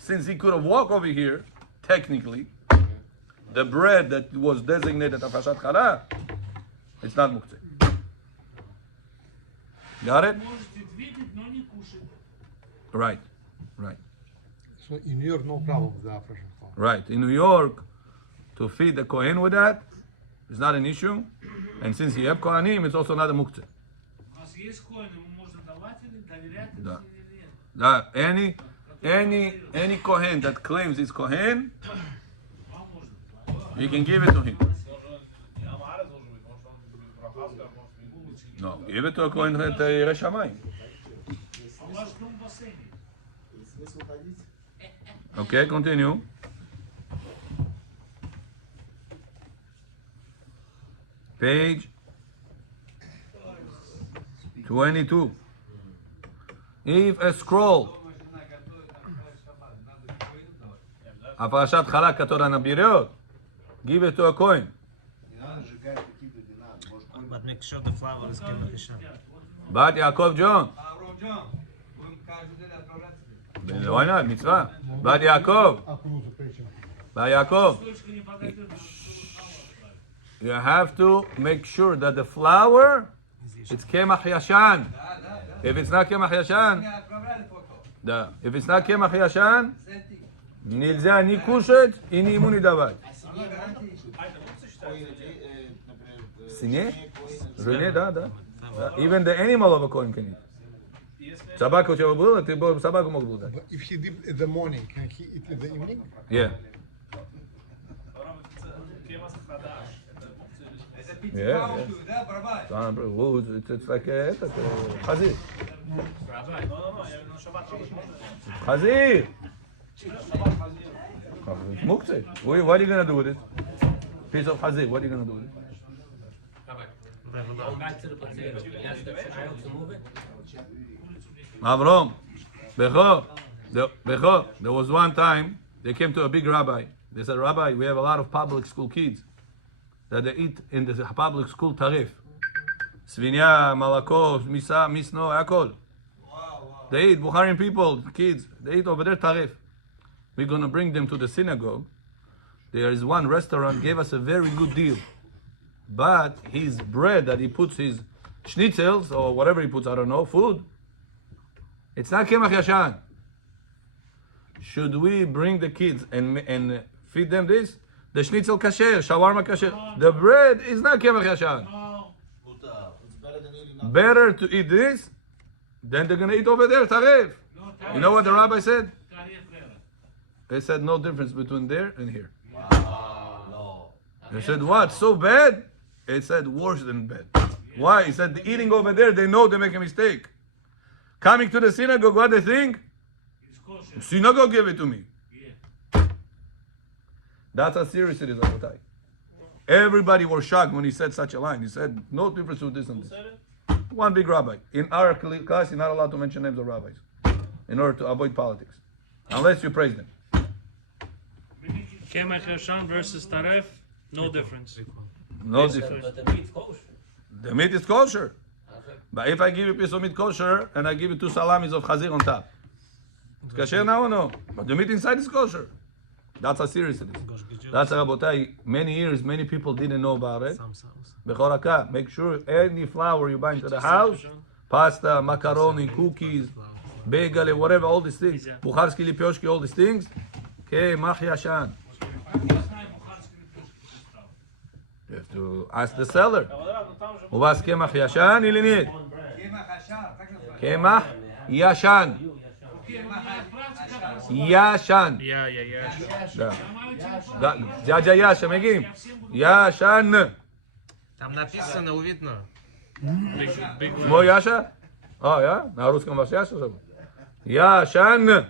since he could have walked over here, technically, the bread that was designated Afashat Challah, it's not Muktzeh. Got it? Можете двигать, но не кушать. Right. Right. So in New York, no problem with the Afresh Challah. Right. In New York, to feed the Kohen with that is not an issue. And since you have Kohanim, it's also not a Muktzeh. У нас есть коины, ему можно давать или доверять Да. или нет. Any Kohen that claims he's Kohen, Вам можно. you can give it to him. Am Haaretz должен быть, может он bracha скажет, может не No, give it to a Kohen at Yireh Shamayim. У вас дом в бассейне. Okay, continue. Page 22. If a scroll, הפרשת חלק כתורה נבירות, give it to a coin. But make sure the flour is given to בת יעקב ג'ון. Why not? מצווה. בת יעקב. בת יעקב. Точка не подойдет, You have to make sure that the flour, it's kemach yashan. If it's not kemach yashan, if it's not kemach yashan, нельзя ни кушать и ни ему не давать. Свинье? Жене, да. Even the animal of a coin can eat. Собака у тебя была, ты бы собаку мог бы дать. But if he did in the morning, can he eat in the evening? Yeah. Yeah. It's like этот, חזיר. חזיר. מוקצה. What are you going to do with it? Piece of חזיר, what are you going to do with it? Back to the potato. Yes, the child to move it. Avrom, Becho, there was one time they came to a big rabbi. They said, Rabbi, we have a lot of public school kids that they eat in the public school tarif. Svinya, malako, misa, misno, akol. They eat, Bukharin people, kids, they eat over there tarif. We're going to bring them to the synagogue. There is one restaurant gave us a very good deal. But his bread that he puts his schnitzels or whatever he puts, I don't know, food, it's not kemach yashan. Should we bring the kids and feed them this? The schnitzel kasher, shawarma kasher. The bread is not kemach yashan. No. Better to eat this than they're going to eat over there, taref. No, You know what the rabbi said? Тариф They said no difference between there and here. No. They said, what? So bad? It said worse than bad. Why? He said, the eating over there, they know they make a mistake. Coming to the synagogue, what they think? It's kosher. Synagogue give it to me. Yeah. That's how serious it is, Rabotai. Everybody was shocked when he said such a line. He said, no difference with this and this. One big rabbi. In our class, you're not allowed to mention names of rabbis in order to avoid politics. Unless you praise them. Kemach Yashan versus Taref, no difference. No difference. But the meat's kosher. The meat is kosher. But if I give you a piece of meat kosher and I give you 2 salamis of chazir on top, it's kosher now or no? But the meat inside is kosher. That's how serious it is. That's how, Rabotai, many years, many people didn't know about it. Bechoraka, make sure any flour you buy into the house, pasta, macaroni, cookies, bagel, whatever, all these things, Bukharski, Lipioshki, all these things, Kemach Yashan. You have to ask the seller. У вас кемах яшан или нет? Кемах яшан. Яшан. Да. Дядя Яша, мегим. Яшан. Там написано, видно. Мой Яша? А, я? На русском ваш Яша зовут? Яшан.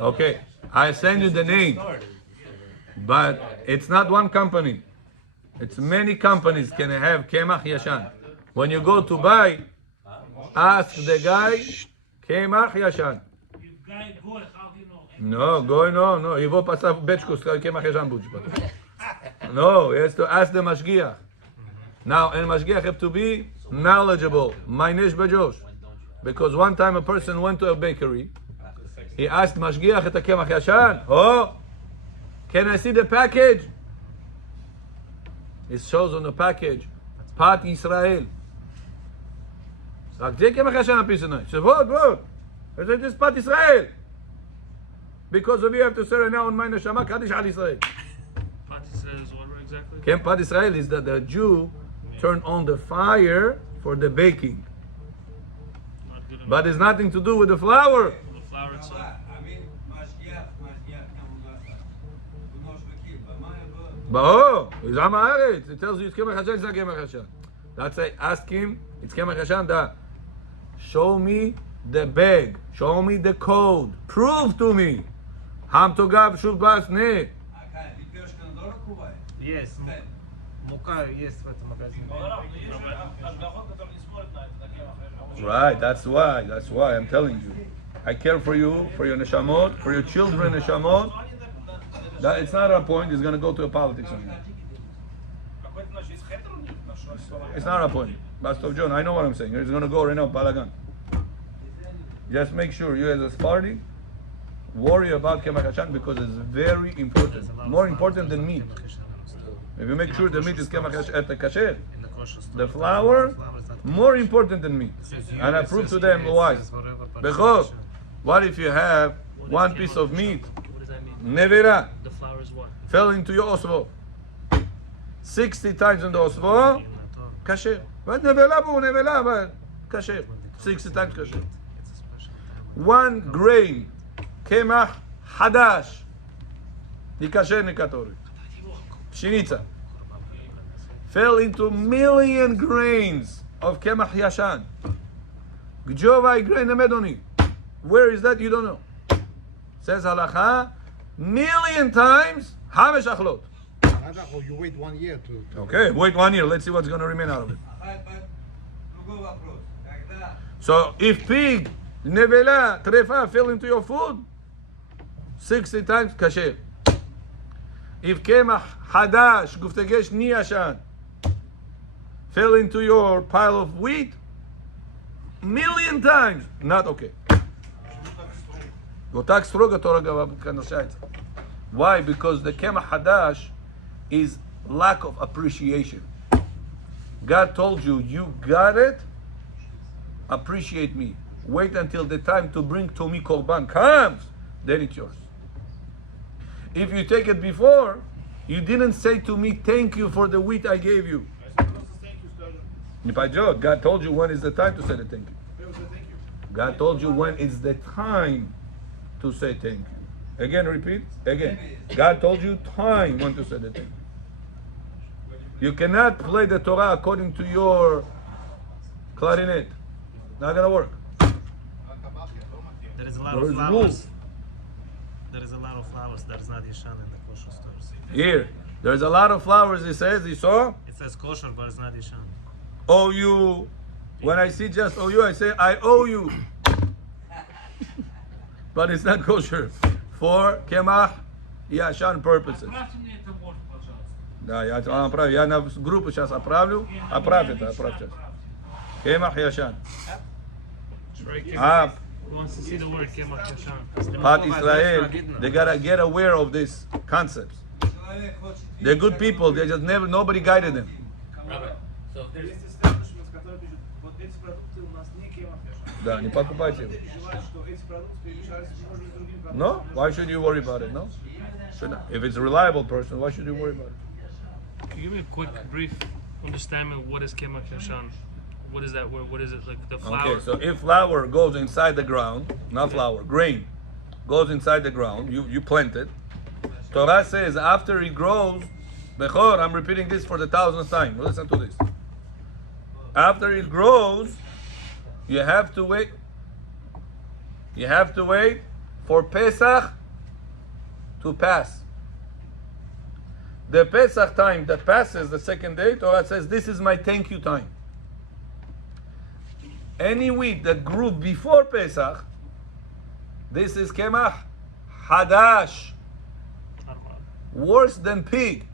Okay, I send you the name, but it's not one company. It's many companies can have Kemach Yashan. When you go to buy, ask the guy, Kemach Yashan. Guy, boy, how do you know? No, go no. Его поставь бечку, скажи, Kemach Yashan будет. No, he has to ask the Mashgiach. Now, and Mashgiach have to be knowledgeable. Mainesh Bajosh. Because one time a person went to a bakery, he asked Mashgiach et Kemach Yashan, oh, can I see the package? It shows on the package, Pat Israel. רק זה Kemach Yashan написано. He said, what? I said, this Pat Israel. Because we have to say right now on my neshama, Kaddish al Israel. Pat Israel is what exactly? Pat Israel is that the Jew turned on the fire for the baking. Not good enough. But it's nothing to do with the flour. The flour itself. But oh, it's Am Haaretz. It tells you it's Kemach Hashan, it's not Kemach Hashan. That's why ask him, it's Kemach Hashan, da. Show me the bag. Show me the code. Prove to me. Ham Togav Shuv Bas Ne. Есть. Мука есть в этом магазине. Right, that's why I'm telling you. I care for you, for your neshamot, for your children neshamot. That it's not a point, it's gonna go to a politics on you. It's not a point. Pastor John, I know what I'm saying. It's gonna go right now, Balagan. Just make sure you as a party worry about Kemach Hashan because it's very important. More important than meat. If you make sure the meat is Kemach Hashan at the kasher, the flour, more important than meat. And I prove to them why. Because what if you have one piece of meat, What does that mean? nevera, The flour is what? fell into your osvo, 60 times in the osvo, kasher. But nevela, but kasher. 60 times kasher. 1 grain, kemach hadash, the kasher nekatori. Pshenica fell into million grains of kemach yashan. Gjovai grain amedoni. Where is that? You don't know. Says halacha, million times hamesh achlot. You wait 1 year to Okay, wait 1 year. Let's see what's going to remain out of it. So if pig, nevela, trefa fell into your food, 60 times kasher. If kemach hadash, guftegesh niyashan, fell into your pile of wheat, million times, not okay. Вот так строго Тора относится. Why? Because the kemach hadash is lack of appreciation. God told you, you got it, appreciate me. Wait until the time to bring to me korban comes, then it's yours. If you take it before, you didn't say to me, thank you for the wheat I gave you. Nipajot, God told you when is the time to say the thank you. God told you when is the time to say thank you. Again, repeat. Again. God told you time when to say the thank you. You cannot play the Torah according to your clarinet. Not gonna work. There is a lot There of is flowers. rules. There is a lot of flowers that is not Yashan in the kosher stores. Here, there's a lot of flowers. He says, you saw? It says kosher, but it's not Yashan. Owe you. When I see just owe you, I say I owe you. But it's not kosher for kemach yashan purposes. Отправьте мне это морг, пожалуйста. Да, я это вам отправлю. Я на группу сейчас отправлю. Отправь это, отправь сейчас. Кемах яшан. Ап. Who wants to see the word Kemach Yashan? Pat Israel. They gotta get aware of these concepts. They're good people. They just never. Nobody guided them. So if there's Есть establishments, которые пишут, вот эти продукты у нас не кемах яшан. Да, не покупайте его. Переживают, что эти продукты перемешались с может быть, другими продуктами. No? Why should you worry about it? No? Should not. If it's a reliable person, why should you worry about it? Can you give me a quick, brief understanding of what is Kemach Yashan? What is that word? What is it? Like the flour? Okay, so if flour goes inside the ground, not flour, grain goes inside the ground, you plant it. Torah says after it grows, Bechor, I'm repeating this for the 1000th time. Listen to this. After it grows, you have to wait. You have to wait for Pesach to pass. The Pesach time that passes, the second day, Torah says, this is my thank you time. Any wheat that grew before Pesach, this is Kemach Hadash. Worse than pig.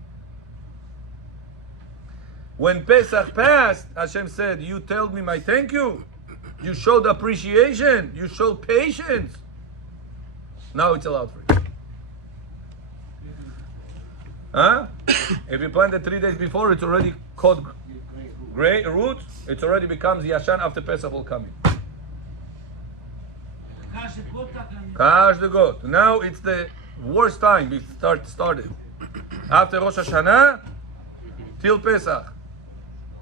When Pesach passed, Hashem said, you told me my thank you. You showed appreciation. You showed patience. Now it's allowed for you. Huh? If you planted 3 days before, it's already called gray root. It already becomes Yashan after Pesach will come in. Каждый год так они. Каждый год. Now it's the worst time we started. After Rosh Hashanah till Pesach.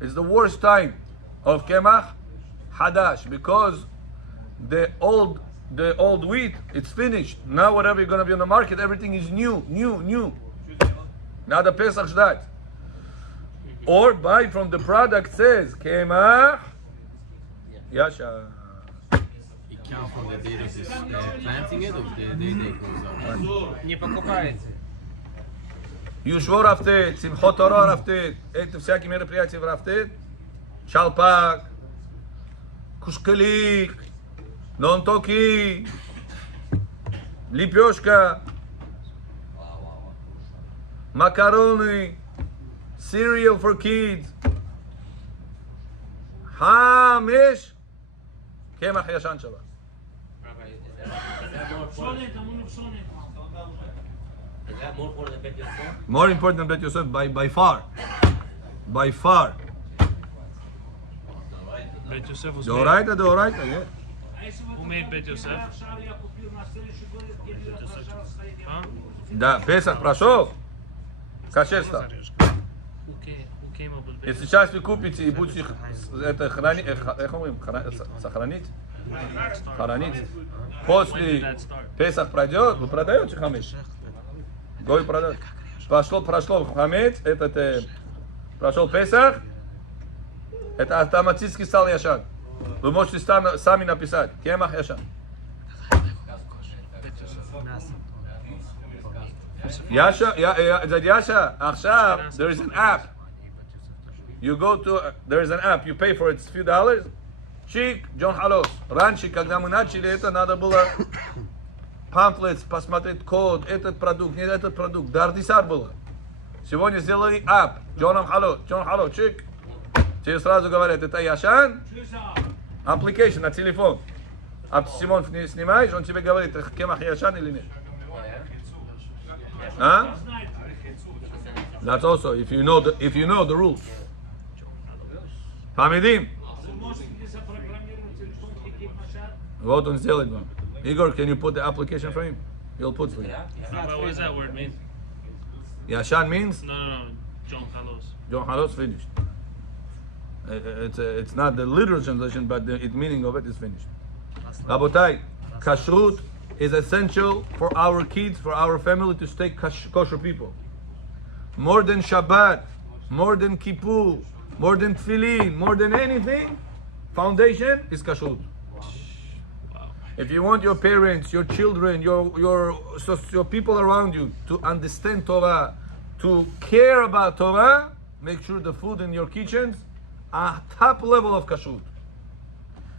It's the worst time of Kemach Hadash because the old wheat, it's finished. Now whatever you're going to be on the market, everything is new. Now the Pesach Shdat. Or buy from the product says Kemach Yasha. It counts from the date of this planting it or the day that it goes up? Не покупаете. Юшвор Рафтет, Симхот Тора Рафтет, это всякие мероприятия в Рафтет, Шалпак, Кушкалик, Нонтоки, Лепешка, Макароны, cereal for kids, Hamish, Kemach Yashan Shabbat. Пшоне, тому не пшоне. is that more for the Bet Yosef? More important than Bet Yosef by far. By far. Bet Yosef was made. Deoraita, yeah. А если Who вы made Bet Yosef? шар я купил на следующий год, я беру, пожалуйста, я Huh? Да, Песах прошел. Кашеста. Who came up with Bet Если сейчас вы купите и будете это хранить, сохранить, хранить, после Песах пройдет, вы продаете хамец. Гой продает. Прошло хамец, прошел Песах, это автоматически стал Яшан. Вы можете сами написать. Кемах Яшан. Yasha, עכשיו, there is an app. You go to, there is an app, you pay for it, it's a few dollars. Чик, Джон Халос. Раньше, когда мы начали это, надо было pamphlets, посмотреть код, этот продукт, не этот продукт. Дардисар было. Сегодня сделали app. Джон Халос, чик. Тебе сразу говорят, это Яшан. Application на телефон. А Симон снимаешь, он тебе говорит, Кемах Яшан или нет. Huh? That's also if you know the rules. Хамидим. Вы можете запрограммировать телефон, какие машат. Вот он сделает вам. Igor, can you put the application for him? He'll put for you. But what does that word mean? Yashan means No. John Carlos. John Halos finished. It's not the literal translation, but the meaning of it is finished. Rabotai, kashrut is essential for our kids, for our family to stay kosher people. More than Shabbat, more than Kippur, more than Tefillin, more than anything, foundation is kashrut. If you want your parents, your children, your people around you to understand Torah, to care about Torah, make sure the food in your kitchens are top level of kashrut.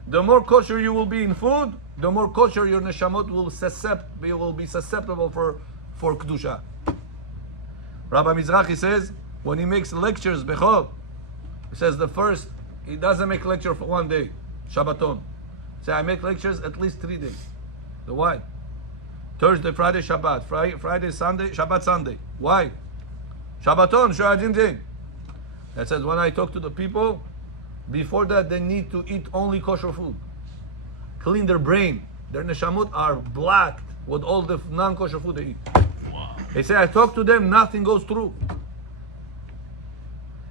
The more kosher you will be in food, the more kosher your neshamot will be susceptible for kedusha. Rabbi Mizrahi says when he makes lectures bechol, he says he doesn't make lecture for one day, Shabbaton. Say I make lectures at least 3 days. The why? Thursday, Friday, Shabbat. Friday, Sunday, Shabbat, Sunday. Why? Shabbaton, Shoyadin. That says when I talk to the people, before that they need to eat only kosher food. Clean their brain. Their neshamot are blacked with all the non-kosher food they eat. He said I talk to them, nothing goes through.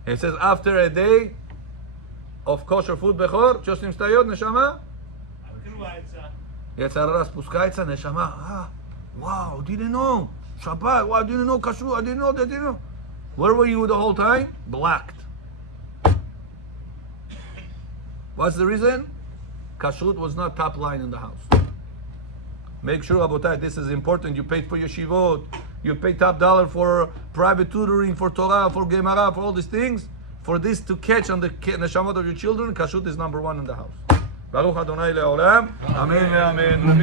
He says after a day of kosher food bechor, Chosim Stayot, neshama, Yetzirah spускается, neshama, wow, didn't know. Shabbat, wow, didn't know kashrut, I didn't know that, didn't know. Where were you the whole time? Blacked. What's the reason? Kashrut was not top line in the house. Make sure, Abotai, this is important. You paid for yeshivot, you pay top dollar for private tutoring, for Torah, for Gemara, for all these things. For this to catch on the neshamot of your children, kashrut is number one in the house. Baruch Adonai le'olam. Amen. Amen.